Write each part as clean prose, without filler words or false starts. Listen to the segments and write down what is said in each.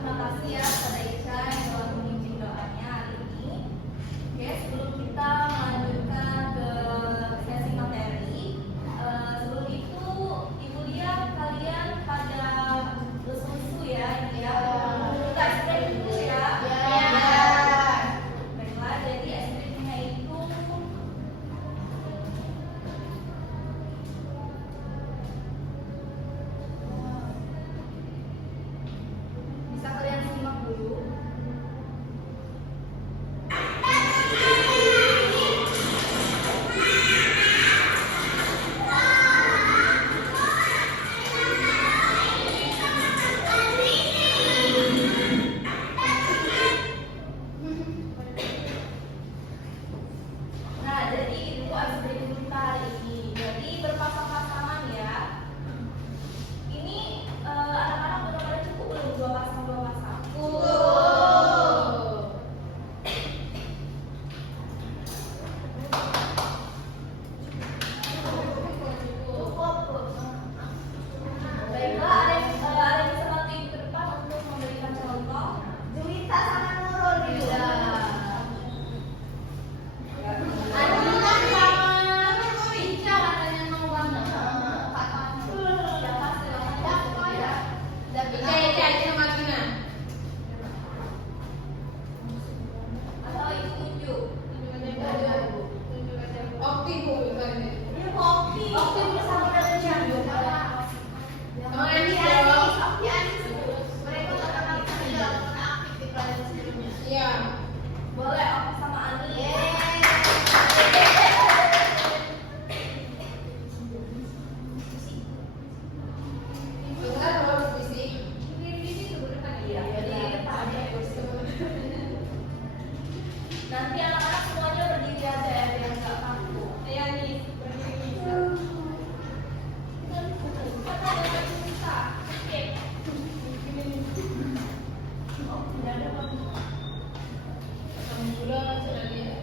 terima kasih ya kepada Ica yang telah memimpin doanya hari ini. Oke, sebelum kita melanjutkan ke sesi materi, sebelum itu Ibu lihat kalian pada lesu-lesu ya, ini ya. Kita explain dulu ya. Baiklah, jadi explainnya itu bisa kalian simak dulu. Nah, jadi itu explain kita hari ini. Jadi berpasang-pasangan ya. Ini anak-anak udah pada cukup belum dua pasang? Baiklah, ada yang bisa bantu ibu ke depan untuk memberikan contoh. Juwita sama Nurul gitu. Anjuran sama Ica katanya mau banget. Siapa silakan ya. Ica sama Gina. Atau ibu tunjuk. Opti Bu, bukan. Ini kopi. Oke, bersama dengan Jandu. Sama Anis Iya, dong. kopi Anis. Mereka katakan tidak pernah aktif di pelajaran sebelumnya. Iya. Boleh aku sama Ani. Bentar kalau diskusi. Iya, jadi depan ya. Nanti anak-anak semuanya berdiri aja ya biar nggak kaku. Iya nih, berdiri. Kata ada cerita. Oke. Oh, tidak ada Pak. Kamu gula sudah lihat.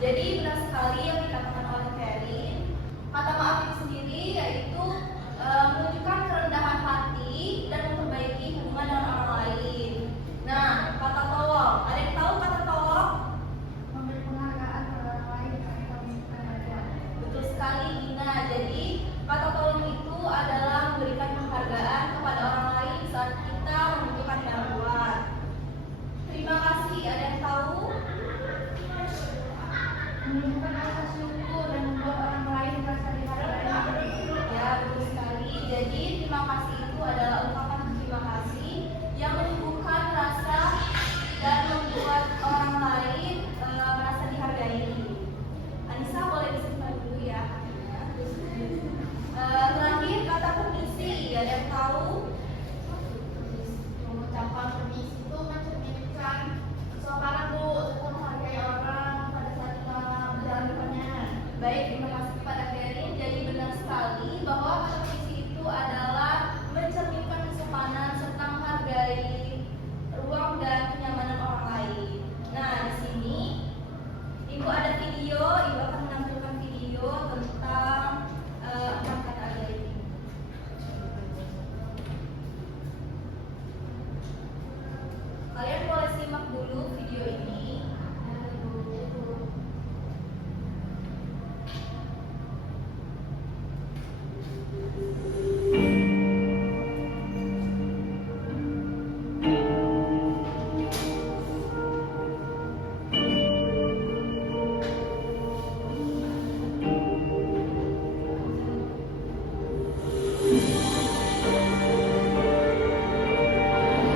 Jadi benar sekali yang dikatakan oleh Ferry, kata maaf itu sendiri yaitu menunjukkan kerendahan hati dan memperbaiki hubungan dengan orang lain. Nah, kata tolong, ada yang tahu kata tolong? Memberi penghargaan kepada orang lain atau memberikan bantuan. Betul sekali, Gina. Jadi kata tolong itu adalah memberikan penghargaan kepada orang lain saat kita membutuhkan bantuan. Terima kasih, ada yang tahu? Menunjukkan rasa syukur dan membuat orang lain merasa dihargai. Ya, betul sekali. Jadi terima kasih itu adalah ungkapan terima kasih yang menumbuhkan rasa dan membuat orang lain merasa dihargai. Anissa boleh disimpan dulu ya. Terakhir kata permisi, ada yang tahu? Mengucapkan permisi itu mencerminkan kesopanan Bu untuk menghargai orang pada saat kita berjalan di depannya. Baik, terima kasih kepada Kerin. Jadi benar sekali bahwa kata permisi itu adalah mencerminkan kesopanan serta menghargai ruang dan kenyamanan orang lain. Nah, di sini Ibu ada video, Ibu akan menampilkan video tentang empat kata ajaib ini. Kalian boleh simak dulu video ini.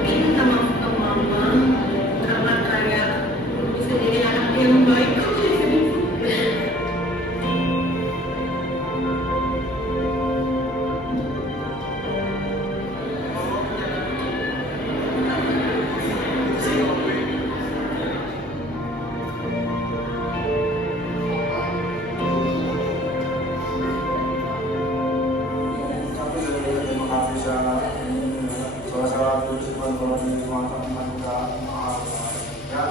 Minta maaf ke mama karena kayak bisa jadi anak yang baik kalau bisa dibuat. Tapi terima kasih salah satu disebut kalau di teman-teman juga maaf ya.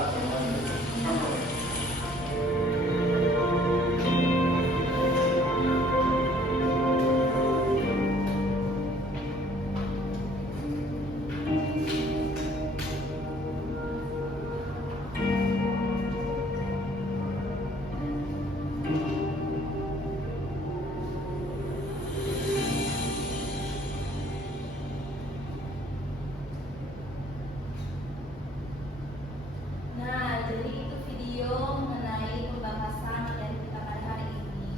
Nah, jadi itu video mengenai pembahasan materi kita pada hari ini.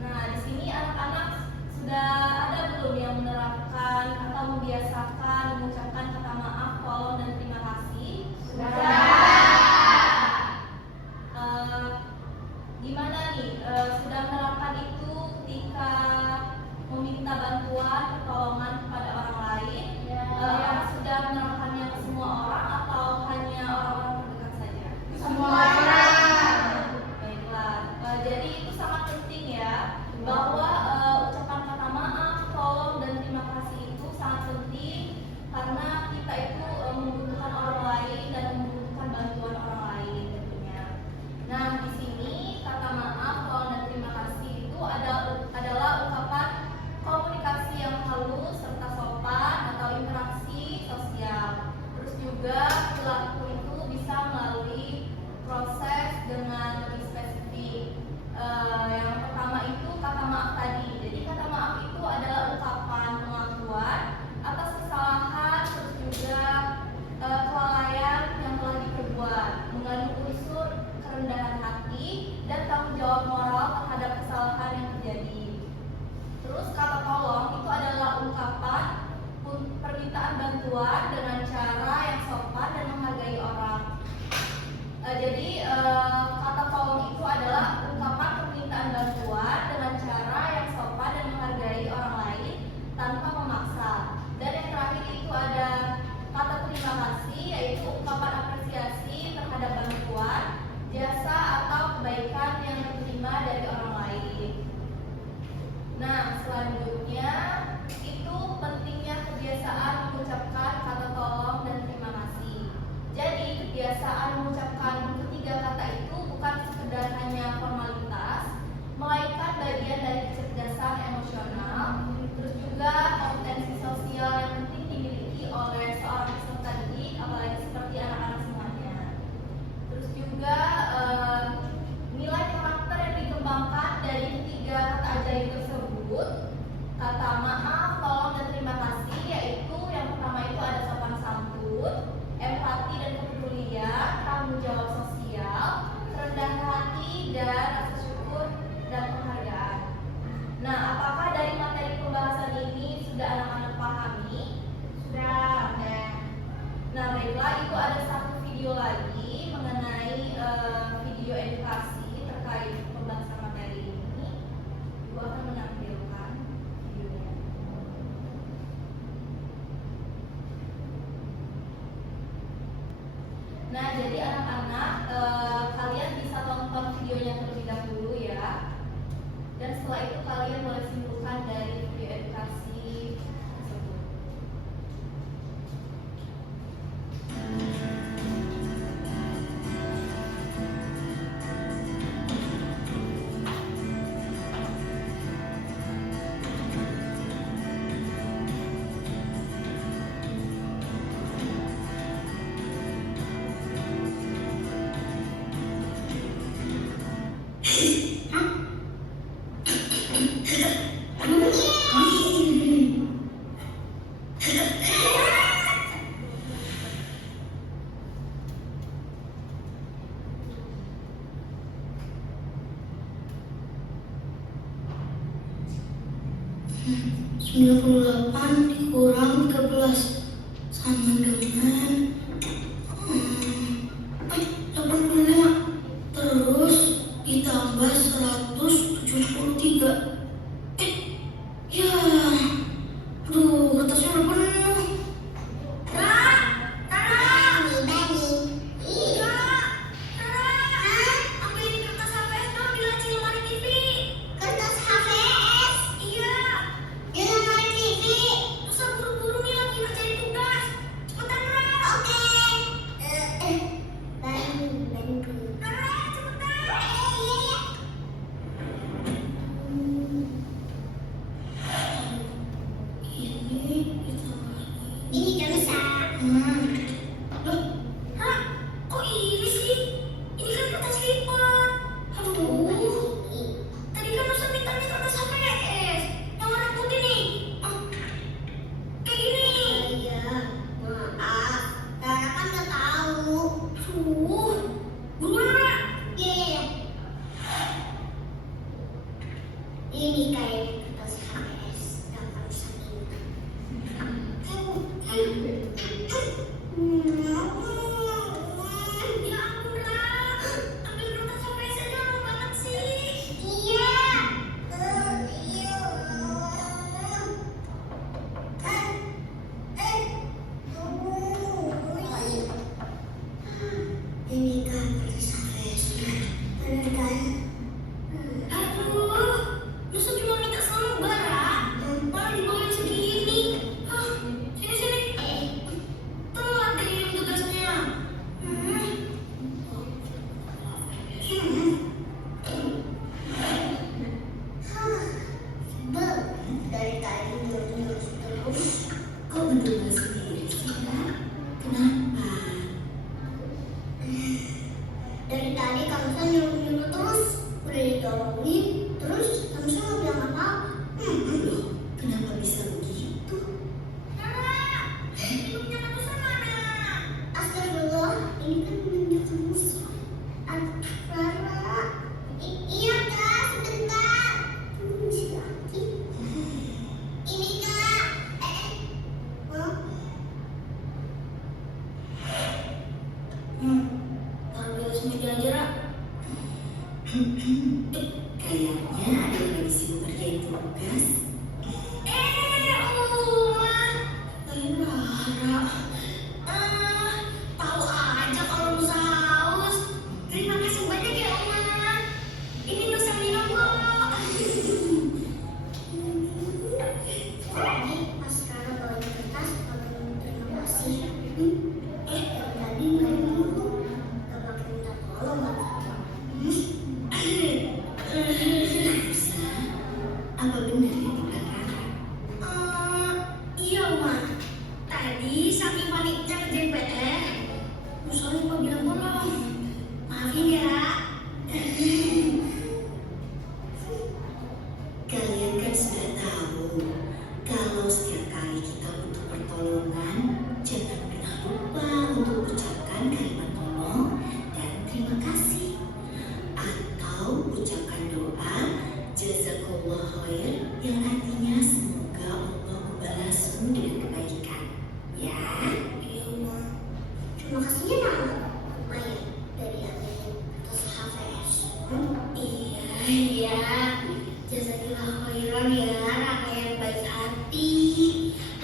Nah, di sini anak-anak sudah ada belum yang menerapkan atau membiasakan mengucapkan kata maaf, tolong, dan terima kasih? Gimana nih? Sudah menerapkan itu ketika meminta bantuan, pertolongan kepada orang lain? Apakah sudah menerapkannya ke semua orang atau hanya orang-orang terdekat saja? Semua orang. Baiklah, jadi itu sangat penting ya bahwa ucapan kata maaf, tolong, dan terima kasih itu sangat penting karena kita itu membutuhkan orang lain dan membutuhkan bantuan orang lain tentunya. Nah, di sini kata maaf, tolong, dan terima kasih itu adalah ungkapan komunikasi yang halus serta sopan atau interaksi sosial. Terus juga perilaku itu bisa melalui proses dengan lebih spesifik. Yang pertama itu kata maaf tadi. Jadi kata maaf itu adalah ungkapan pengakuan atas kesalahan, terus juga kelalaian yang telah diperbuat, mengandung unsur kerendahan hati dan tanggung jawab moral terhadap kesalahan yang terjadi. Terus kata tolong itu adalah ungkapan permintaan bantuan dengan cara yang sopan dan menghargai orang. Jadi kata tolong itu adalah ungkapan permintaan bantuan dengan cara yang sopan dan menghargai orang lain tanpa memaksa. Dan yang terakhir itu ada kata terima kasih, yaitu ungkapan apresiasi terhadap bantuan, jasa atau kebaikan yang diterima dari orang lain. Nah, selanjutnya itu pentingnya kebiasaan mengucapkan kata tolong 98 dikurang 13 sama dengan 85 terus ditambah 173. Ya, aduh, kertasnya udah penuh. Ini kayak kertas HPS dapat saking. Ya ampun, Ra. Ambil kertas HPS aja lama banget sih. Iya. Ini kan kertas HPS. Bener kan? Aduh, masa cuma minta sama Bara? Malah dibawain segini. Sini. Telat kirim tugasnya. Dari tadi nyuruh terus. Kok berdua sendiri sih, Kak? Kenapa? Dari tadi Kamsa nyuruh terus. Udah ditolongin, terus Kamsa nggak bilang apa-apa. Loh, kenapa bisa begitu? Ibunya Kamsa mana? Astagfirullah, ini kan ibunya Kamsa. Rara, iya Kak, sebentar. Tunggu lagi. Ini Kak. Taruh di atas meja aja, Ra. Kayaknya ada yang lagi sibuk kerjain tugas. Rara. Tahu aja kalau Musa haus. Terima kasih banyak ya Oma. Ini dosa minum kok. Tadi pas Rara bawain kertas, pakai terima kasih. Tadi nggak minum, nggak pakai minta tolong nggak? Apa benar yang dibilang Rara? Iya Oma. Tadi saking paniknya ngerjain PR, Musa lupa bilang tolong. Maafin ya. Kalian kan sudah tahu kalau setiap kali kita butuh pertolongan, jangan pernah lupa untuk ucapkan kalimat tolong dan terima kasih. Atau ucapkan doa jazakallah khair yang artinya semoga Allah membalasmu dengan kebaikan. Ya. Iya Oma. Terima kasihnya nama. Maya dari admin kertas HVS. Iya. Jazakillah khairan ya, Raka yang baik hati,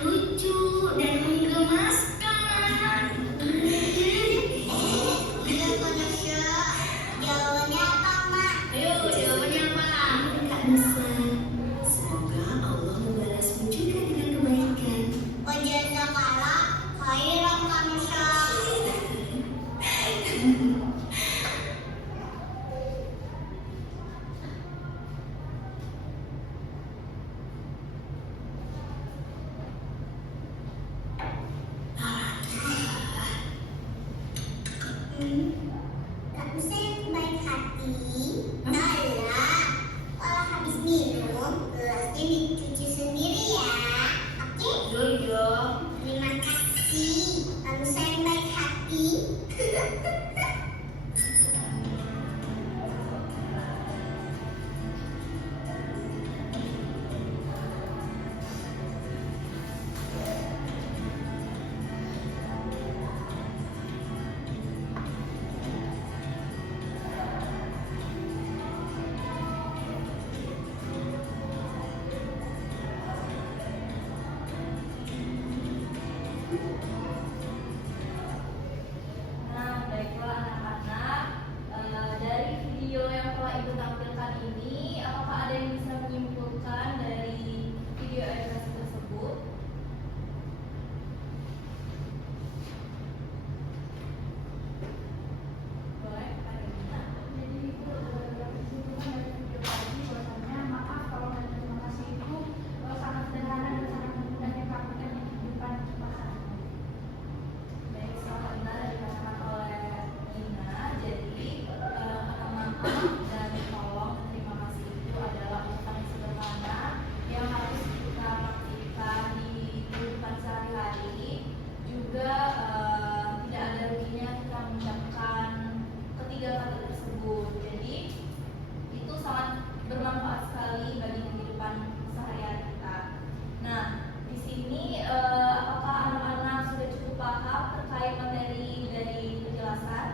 lucu, dan menggemaskan. Iya Konasya. Jawabannya apa, Mak? Ayo, jawabannya apa? Kak Nusa, semoga Allah membalasmu juga dengan kebaikan. Jazakallah khairan, Konasya. Kak Musa yang baik hati. Nala, kalau habis minum, gelasnya dicuci sendiri ya. Oke? Yo. Terima kasih. Kak Musa yang baik hati. telah Ibu tampilkan ini, apakah ada yang bisa menyimpulkan dari video edukasi tersebut? Boleh, Pak Rina. Jadi itu kesimpulan dari video tadi bahwasanya maaf kalau dan terima kasih itu sangat sederhana dan sangat mudah dipraktikkan di kehidupan masyarakat. Baik, selamat benar dikatakan oleh Nina. Jadi maaf dan tolong dan terima kasih itu adalah ucapan sederhana yang harus kita praktikkan di kehidupan sehari-hari. Juga tidak ada ruginya kita mengucapkan ketiga kata tersebut. Jadi itu sangat bermanfaat sekali bagi kehidupan sehari-hari kita. Nah, di sini apakah anak-anak sudah cukup paham terkait materi dari penjelasan?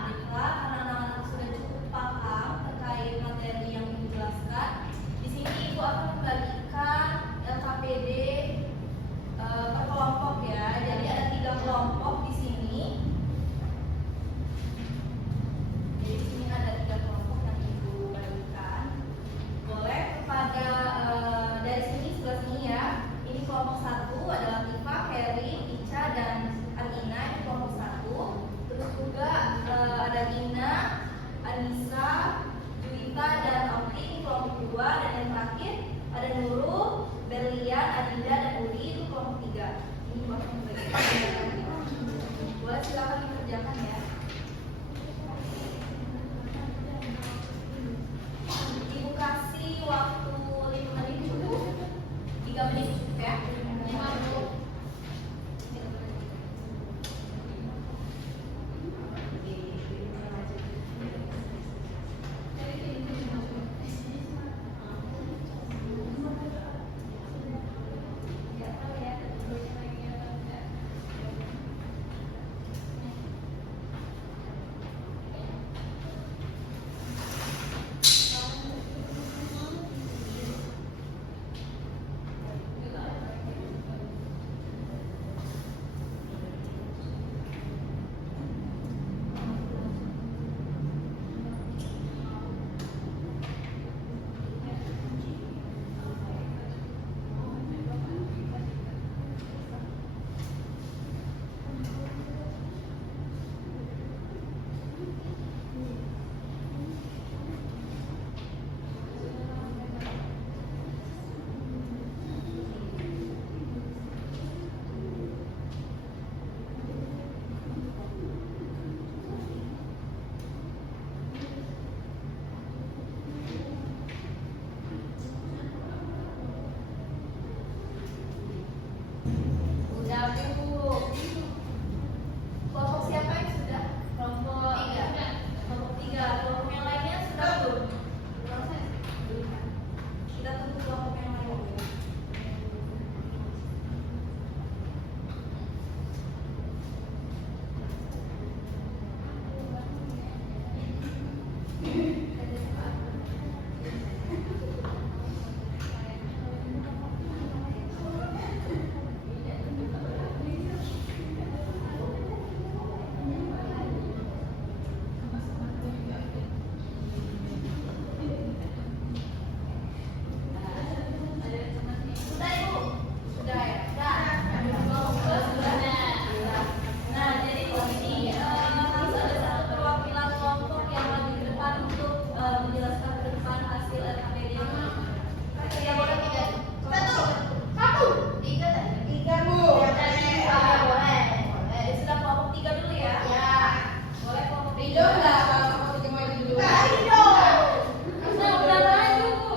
Baiklah, karena anak-anak sudah cukup paham terkait materi yang dijelaskan, di sini Ibu akan membagikan LKPD per kelompok ya. Jadi ada 3 kelompok di sini. Jadi di sini ada 3 kelompok yang Ibu bagikan. Boleh kepada dari sini sebelah sini ya. Ini kelompok 1 adalah Tifa, Heri, Ica dan Anina. Ini kelompok 1. Terus juga ada Gina, Anissa, Juwita dan Audrey. Ini kelompok 2. Dan yang terakhir ada Nurul, Berlian, Adinda dan Uli. Itu kelompok 3. Ini kelompok yang bagikan. Boleh silakan dikerjakan ya. Ibu kasih waktu 5 menit dulu. 3 menit cukup ya. 5 menit. Udah Bu. Kelompok siapa yang sudah? Kelompok 3. Kelompok 3. Kelompok yang lainnya sudah belum? Proses. Kita tunggu kelompok yang lain dulu. Sudah Ibu? Sudah ya? Sudah. Nah, jadi di sini harus ada satu perwakilan kelompok yang maju ke depan untuk menjelaskan ke depan hasil LKPD. Ya boleh 3. 1. 3 tadi. 3 Bu. Boleh. Sudah kelompok 3 dulu ya? Ya. Boleh kelompok 3. Ridho enggak kalau kamu 3 maju dulu? Ridho. Udah maju Bu.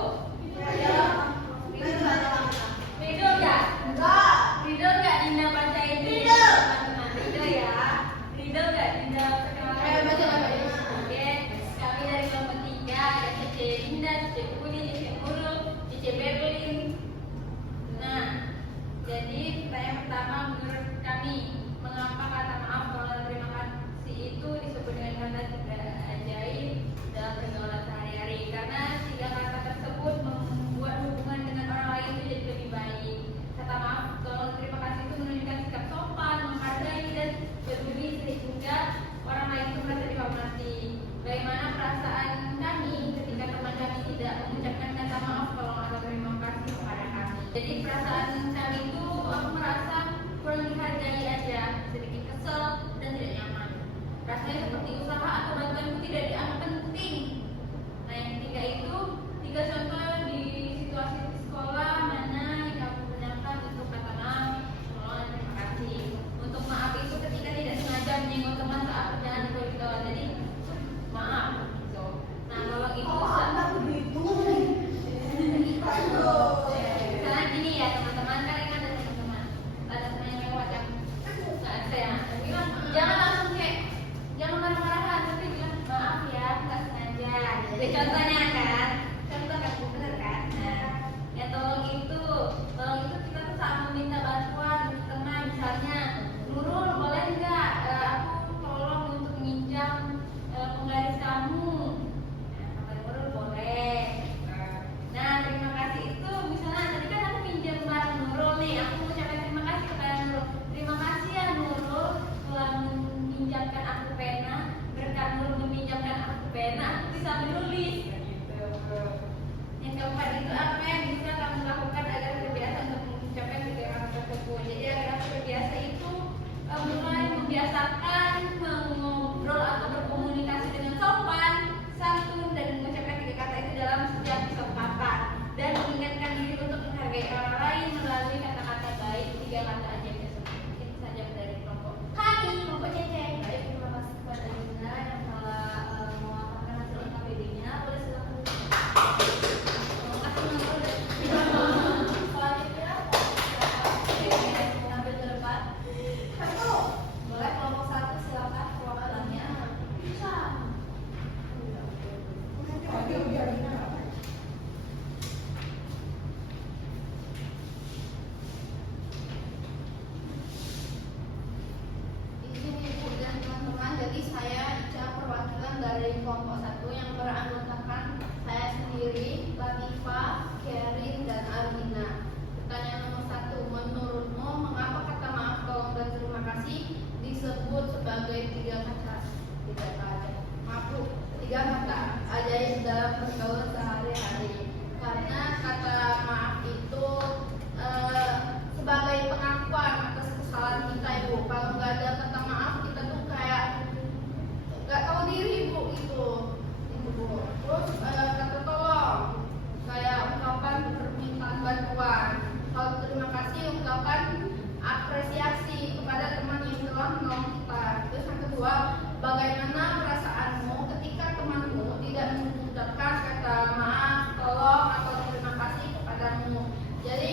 Ridho ya? Enggak. Ridho enggak Dinda bacain Ridho. Ridho ya. Ridho enggak Dinda perkenalkan? Ayo baca. Oke. Kami dari kelompok 3 ada Cice Dinda, Cice Uli, Cice Nurul, Cice Berlin. Nah, jadi pertanyaan pertama menurut kami, mengapa kata maaf, tolong dan terima kasih itu disebut dengan kata 3? Ada contohnya kan? Contoh kan bener kan? Nah, ya tolong itu kita tuh sama meminta bantuan teman, misalnya Nurul boleh nggak aku tolong untuk minjam penggaris kamu? Nah, kata Nurul boleh. Nah, terima kasih itu misalnya tadi kan aku minjam barang Nurul nih, aku mengucapkan terima kasih kepada Nurul. Terima kasih ya Nurul telah meminjamkan aku pena. Berkat Nurul meminjamkan aku pena, aku bisa menulis. Yang keempat itu apa yang bisa kamu lakukan agar terbiasa untuk mengucapkan tiga kata tersebut. Jadi agar aku terbiasa itu mulai membiasakan mengobrol atau berkomunikasi dengan sopan, santun dan mengucapkan tiga kata itu dalam setiap kesempatan dan mengingatkan diri untuk menghargai orang lain melalui kata-kata baik. Tiga kata aja tersebut. Itu saja dari kelompok kami, kelompok Ceceng. Baik, terima kasih kepada Yunda yang telah melaporkan hasil KPD-nya. Boleh silakan. Ambil ke depan. Boleh kelompok 1 silakan perwakilannya. Bisa. Izin Ibu dan teman-teman, jadi saya Ica perwakilan dari kelompok 1 yang beranggotakan saya sendiri, Latifah, Kerin, dan Armina. Pertanyaan nomor 1, menurutmu mengapa kata maaf, tolong, dan terima kasih disebut sebagai tiga kata ajaib dalam pergaulan sehari-hari? Karena kata maaf itu sebagai pengakuan atas kesalahan kita, Ibu. Kalau nggak ada kata maaf, kita tuh kayak nggak tahu diri, Bu, itu Bu. Terus kata tolong kayak ungkapan permintaan bantuan. Kalau terima kasih ungkapan apresiasi kepada teman yang telah menolong kita. Terus yang kedua, bagaimana perasaanmu ketika temanmu tidak mengucapkan kata maaf, tolong, atau terima kasih kepadamu? Jadi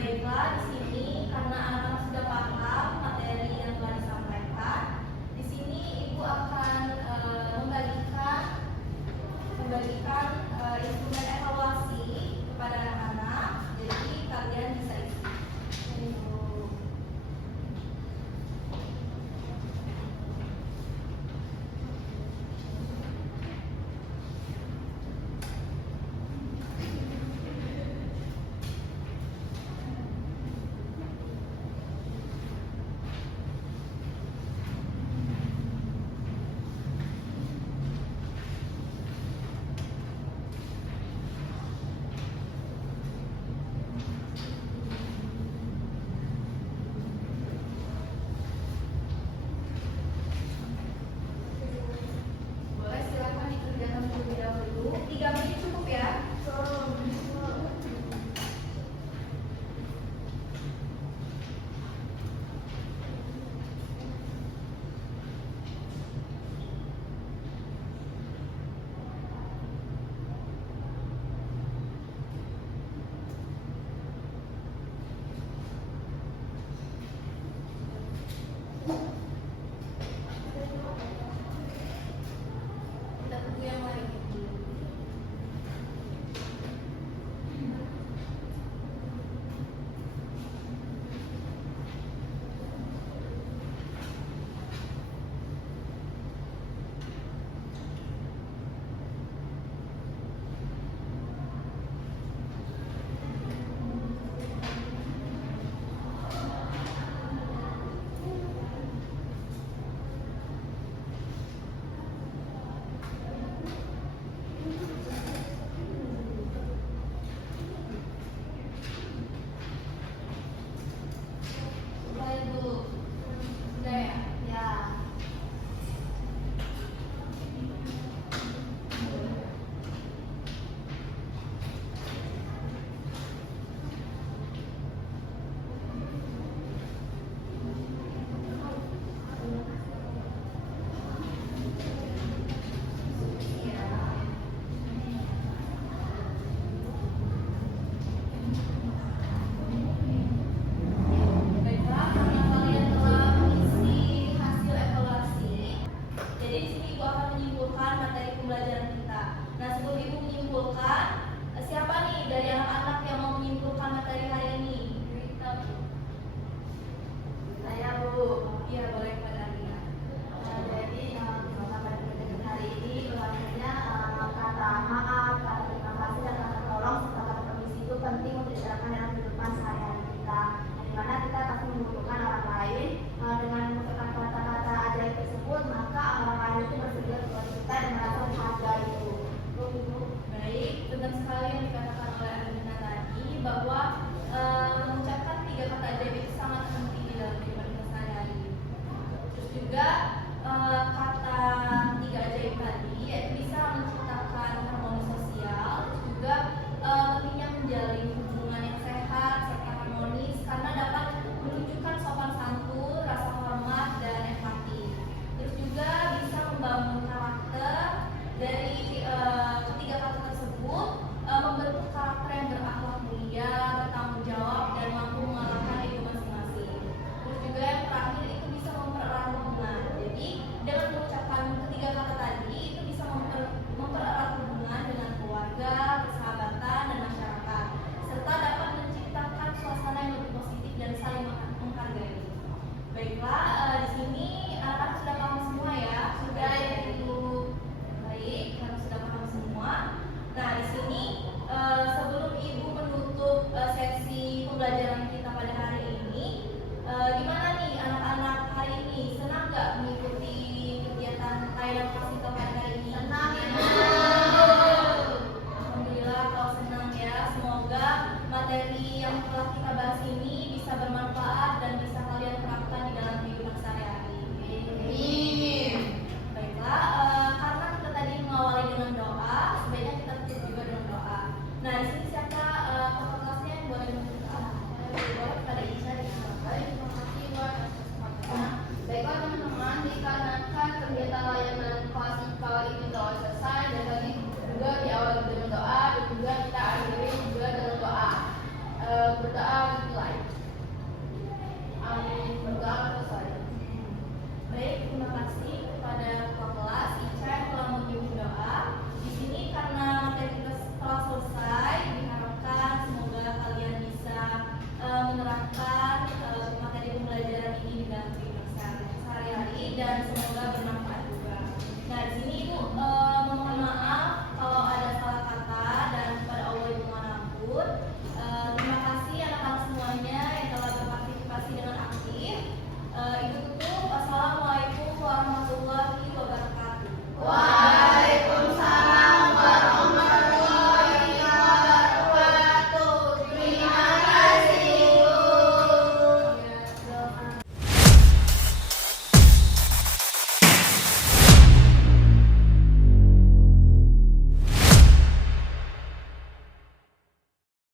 Baiklah, di sini karena anak-anak sudah paham materi yang telah disampaikan, di sini Ibu akan membagikan instrumen evaluasi kepada anak-anak. Jadi kalian bisa isi. Boleh silakan dikerjakan terlebih dahulu. 3 menit cukup ya. Kita tunggu yang lain. Sudah Ibu. Sudah ya? Ya. Baiklah, karena kalian telah mengisi hasil evaluasi, jadi di sini Ibu akan menyimpulkan materi pembelajaran kita. Nah, sebelum Ibu menyimpulkan, siapa nih dari anak-anak yang mau menyimpulkan materi hari ini? Kita, Bu. Saya, Bu. Iya, boleh kepada Alia. Jadi pada pembelajaran hari ini bahwasanya kata maaf, kata terima kasih dan kata tolong serta kata permisi itu penting untuk diterapkan dalam kehidupan sehari-hari kita. Di mana kita pasti membutuhkan orang lain dengan mengucapkan kata-kata ajaib tersebut, maka orang lain itu bersedia kepada kita dan merasa dihargai itu. Baik, benar sekali yang dikatakan oleh Alina tadi bahwa mengucapkan 3 kata ajaib itu sangat penting di dalam kehidupan kita sehari-hari. Terus juga kata 3 ajaib tadi yaitu bisa menciptakan harmoni sosial, terus juga pentingnya menjalin hubungan yang sehat serta harmonis karena dapat menunjukkan sopan santun, rasa hormat dan empati. Terus juga bisa membangun karakter dari ketiga kata tersebut, membentuk karakter yang berakhlak mulia, bertanggung jawab dan mampu mengalahkan ego masing-masing. Terus juga yang terakhir itu bisa mempererat hubungan. Jadi dengan mengucapkan ketiga kata tadi itu bisa mempererat hubungan dengan keluarga, persahabatan dan masyarakat, serta dapat menciptakan suasana yang lebih positif dan saling menghargai. Baiklah, di sini anak-anak sudah paham semua ya? Sudah ya Ibu. Baik, karena sudah paham semua. Nah, di sini sebelum Ibu menutup sesi pembelajaran kita pada hari ini, gimana nih anak-anak hari ini? Senang nggak mengikuti kegiatan Thailand Festival pada hari ini? Senang ya. Alhamdulillah kalau senang ya. Semoga materi yang telah kita bahas ini bisa bermanfaat dan bisa kalian terapkan di dalam kehidupan sehari-hari. Baiklah, karena kita tadi mengawali dengan doa, sebaiknya kita tutup juga dengan doa. Nah, di sini siapa kakak kelasnya yang boleh membuka? Boleh kepada Isya di sana. Baik, terima kasih buat atas kesempatannya. Baiklah teman-teman, dikarenakan kegiatan layanan klasikal ini telah selesai dan tadi juga diawali dengan doa dan juga kita akhiri juga dengan doa. Berdoa gitu